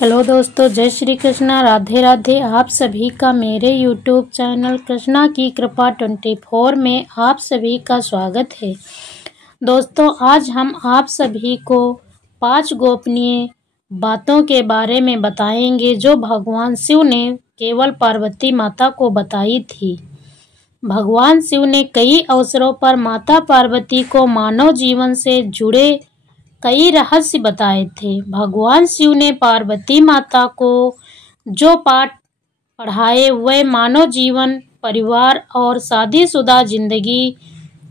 Hello दोस्तों, जय श्री कृष्णा, राधे राधे। आप सभी का मेरे यूट्यूब चैनल कृष्णा की कृपा 24 में आप सभी का स्वागत है। दोस्तों, आज हम आप सभी को 5 गोपनीय बातों के बारे में बताएंगे जो भगवान शिव ने केवल पार्वती माता को बताई थी। भगवान शिव ने कई अवसरों पर माता पार्वती को मानव जीवन से जुड़े कई रहस्य बताए थे। भगवान शिव ने पार्वती माता को जो पाठ पढ़ाए वह मानव जीवन, परिवार और शादीशुदा जिंदगी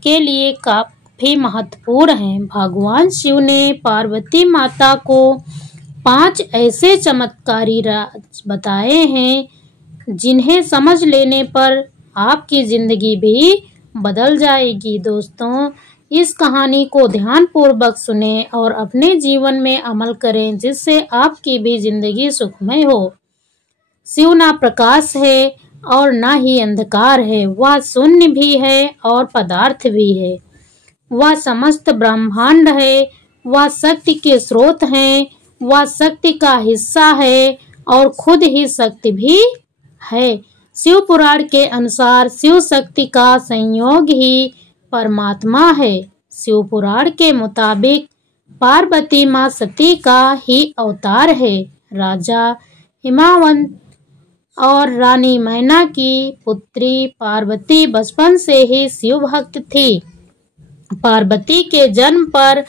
के लिए काफी महत्वपूर्ण हैं। भगवान शिव ने पार्वती माता को 5 ऐसे चमत्कारी राज बताए हैं जिन्हें समझ लेने पर आपकी जिंदगी भी बदल जाएगी। दोस्तों, इस कहानी को ध्यानपूर्वक सुनें और अपने जीवन में अमल करें जिससे आपकी भी जिंदगी सुखमय हो। शिव ना प्रकाश है और ना ही अंधकार है, वह शून्य भी है और पदार्थ भी है। वह समस्त ब्रह्मांड है, वह शक्ति के स्रोत हैं, वह शक्ति का हिस्सा है और खुद ही शक्ति भी है। शिव पुराण के अनुसार शिव शक्ति का संयोग ही परमात्मा है। शिव पुराण के मुताबिक पार्वती माँ सती का ही अवतार है। राजा हिमवंत और रानी मैना की पुत्री पार्वती बचपन से ही शिव भक्त थी। पार्वती के जन्म पर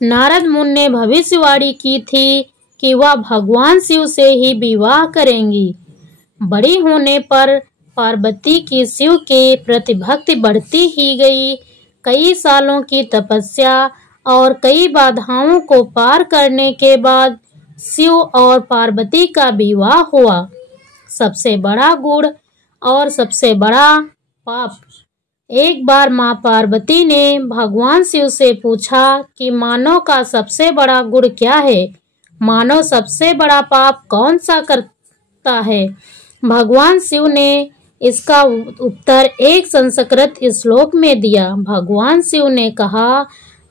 नारद मुनि ने भविष्यवाणी की थी कि वह भगवान शिव से ही विवाह करेंगी। बड़ी होने पर पार्वती की शिव के प्रति भक्ति बढ़ती ही गई। कई सालों की तपस्या और कई बाधाओं को पार करने के बाद शिव और पार्वती का विवाह हुआ। सबसे बड़ा गुण और सबसे बड़ा पाप। एक बार माँ पार्वती ने भगवान शिव से पूछा कि मानव का सबसे बड़ा गुण क्या है? मानव सबसे बड़ा पाप कौन सा करता है? भगवान शिव ने इसका उत्तर एक संस्कृत श्लोक में दिया। भगवान शिव ने कहा,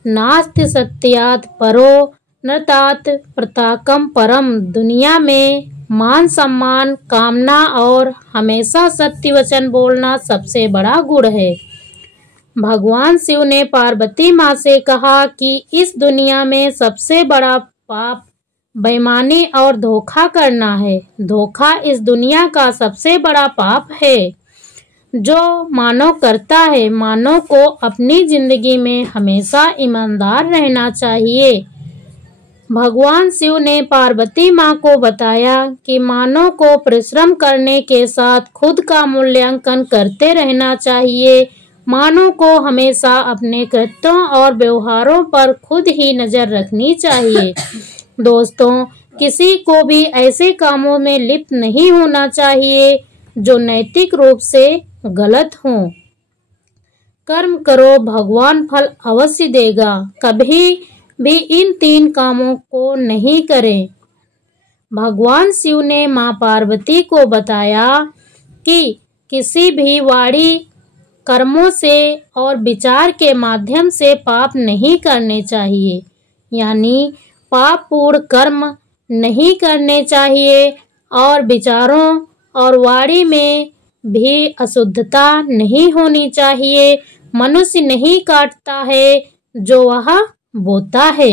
नास्ति सत्यात् परो नृतात प्रताकम परम। दुनिया में मान सम्मान, कामना और हमेशा सत्य वचन बोलना सबसे बड़ा गुण है। भगवान शिव ने पार्वती माँ से कहा कि इस दुनिया में सबसे बड़ा पाप बेईमानी और धोखा करना है। धोखा इस दुनिया का सबसे बड़ा पाप है जो मानव करता है। मानव को अपनी जिंदगी में हमेशा ईमानदार रहना चाहिए। भगवान शिव ने पार्वती माँ को बताया कि मानव को परिश्रम करने के साथ खुद का मूल्यांकन करते रहना चाहिए। मानव को हमेशा अपने कृत्यों और व्यवहारों पर खुद ही नजर रखनी चाहिए। दोस्तों, किसी को भी ऐसे कामों में लिप्त नहीं होना चाहिए जो नैतिक रूप से गलत हों। कर्म करो, भगवान फल अवश्य देगा। कभी भी इन 3 कामों को नहीं करें। भगवान शिव ने माँ पार्वती को बताया कि किसी भी वाणी, कर्मों से और विचार के माध्यम से पाप नहीं करने चाहिए। यानी पाप पूर्ण कर्म नहीं करने चाहिए और विचारों और वाणी में भी अशुद्धता नहीं होनी चाहिए। मनुष्य नहीं काटता है जो वह बोता है।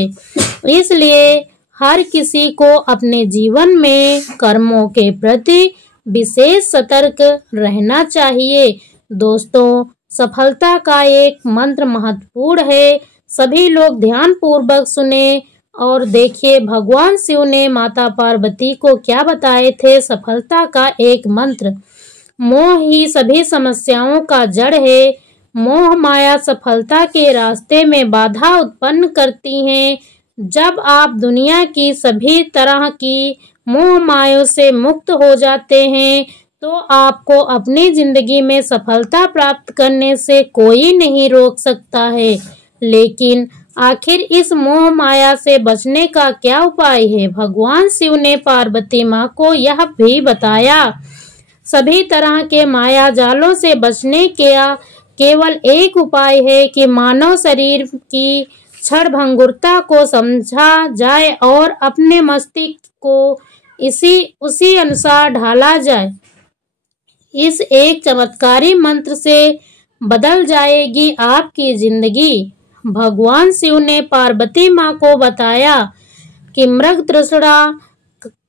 इसलिए हर किसी को अपने जीवन में कर्मों के प्रति विशेष सतर्क रहना चाहिए। दोस्तों, सफलता का एक मंत्र महत्वपूर्ण है। सभी लोग ध्यान पूर्वक सुने और देखिए भगवान शिव ने माता पार्वती को क्या बताए थे। सफलता का एक मंत्र। मोह ही सभी समस्याओं का जड़ है। मोह माया सफलता के रास्ते में बाधा उत्पन्न करती हैं। जब आप दुनिया की सभी तरह की मोह माया से मुक्त हो जाते हैं तो आपको अपनी जिंदगी में सफलता प्राप्त करने से कोई नहीं रोक सकता है। लेकिन आखिर इस मोह माया से बचने का क्या उपाय है? भगवान शिव ने पार्वती माँ को यह भी बताया। सभी तरह के माया जालों से बचने का केवल एक उपाय है कि मानव शरीर की क्षण भंगुरता को समझा जाए और अपने मस्तिष्क को उसी अनुसार ढाला जाए। इस एक चमत्कारी मंत्र से बदल जाएगी आपकी जिंदगी। भगवान शिव ने पार्वती माँ को बताया कि मृग तृष्णा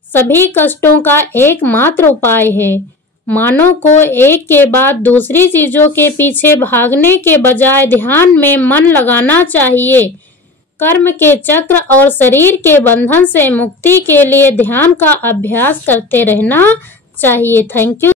सभी कष्टों का एकमात्र उपाय है। मानव को एक के बाद दूसरी चीजों के पीछे भागने के बजाय ध्यान में मन लगाना चाहिए। कर्म के चक्र और शरीर के बंधन से मुक्ति के लिए ध्यान का अभ्यास करते रहना चाहिए। Thank you.